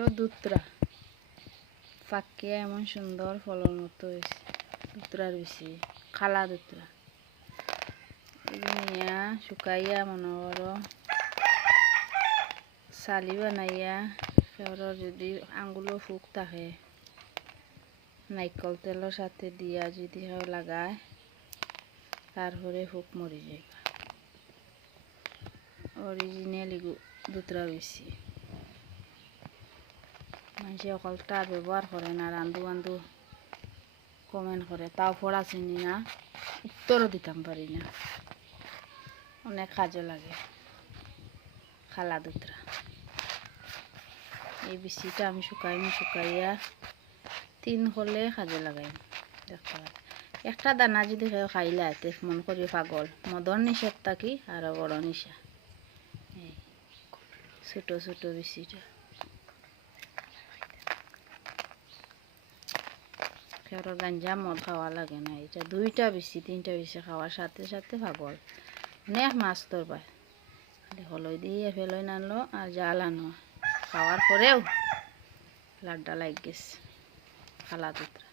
হলো দুত্রা পাকিয়া এমন সুন্দর ফলের মতো হয়েছে। দুত্রার বেশি খালা দুত্রা নিয়া শুকাইয়া মনে করো চালি বানাইয়া ফেওরের যদি আঙ্গুলো ফুক থাকে নাইকল তেলের সাথে দিয়া যদি লাগায় তারপরে ফুক মরি যায়। অরিজিনালি দুত্রা বেশি মানুষে অকলটা ব্যবহার করে না, রান্ধু বান্ধু কমেন্ট করে, তাও পড়া চিনি না, উত্তরও দিতাম পারি না। অনেক কাজে লাগে খালা দুত্রা। এই বিচিটা আমি শুকাইয়া 3 হলে কাজে লাগাই। দেখতে পাই একটা দানা যদি খাইলে আইতে মন করি পাগল। মদর নিষেধ থাকি আর বড় নিশা। এই ছোট ছোট বিচিটা কারো গাঞ্জা মদ খাওয়া লাগে না। এটা 2টা বিচি 3টা বিচি খাওয়ার সাথে সাথে পাগল। অনেক মাছ ধরবায় খালি হলই দিয়ে ফেলই নানলো আর জাল আনো খাওয়ার পরেও লাড্ডা লাগ গেছে খালা দুত্রা।